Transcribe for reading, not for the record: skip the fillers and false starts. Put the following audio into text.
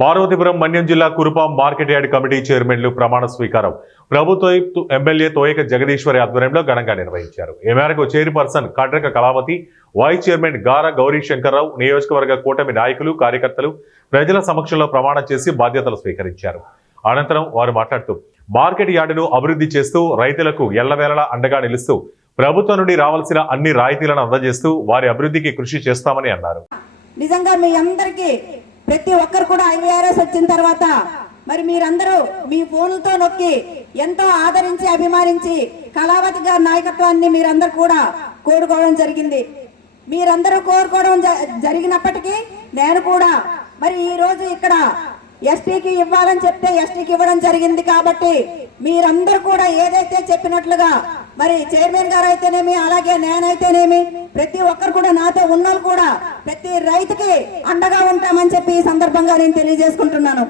పార్వతీపురం మన్యం జిల్లా Kurupam market yard committee చైర్మన్లు ప్రమాణ స్వీకారం ప్రభుత్వ ఎమ్మెల్యే తోయక జగదీశ్వరి ఆధ్వర్యంలో ఘనంగా నిర్వహించారు. ఈ మేరకు chairperson Kadraka Kalavathi, vice chairman Gara Gouri Shankarrao, నియోజకవర్గ కూటమి నాయకులు, కార్యకర్తలు ప్రజల సమక్షంలో ప్రమాణం చేసి బాధ్యతలు స్వీకరించారు. అనంతరం వారు మాట్లాడుతూ మార్కెట్ యార్డును అభివృద్ధి చేస్తూ రైతులకు ఎల్లవేళలా అండగా నిలుస్తూ ప్రభుత్వం నుండి రావాల్సిన అన్ని రాయితీలను అందజేస్తూ వారి అభివృద్ధికి కృషి చేస్తామని అన్నారు. నిజంగా మీ అందరికీ ప్రతి ఒక్కరు కూడా ఐవీఆర్ఎస్ వచ్చిన తర్వాత మరి మీరందరూ మీ ఫోన్లతో నొక్కి ఎంతో ఆదరించి అభిమానించి కళావతి గారి నాయకత్వాన్ని మీరందరూ కూడా కోరుకోవడం జరిగింది. మీరందరూ కోరుకోవడం జరిగినప్పటికీ నేను కూడా మరి ఈ రోజు ఇక్కడ ఎస్టీకి ఇవ్వాలని చెప్తే ఎస్టీకి ఇవ్వడం జరిగింది. కాబట్టి మీరందరూ కూడా ఏదైతే చెప్పినట్లుగా మరి చైర్మన్ గారు అయితేనేమి, అలాగే నేనైతేనేమి, ప్రతి ఒక్కరు కూడా నాతో ఉన్నోళ్ళు కూడా ప్రతి రైతుకి అండగా ఉంటామని చెప్పి ఈ సందర్భంగా నేను తెలియజేసుకుంటున్నాను.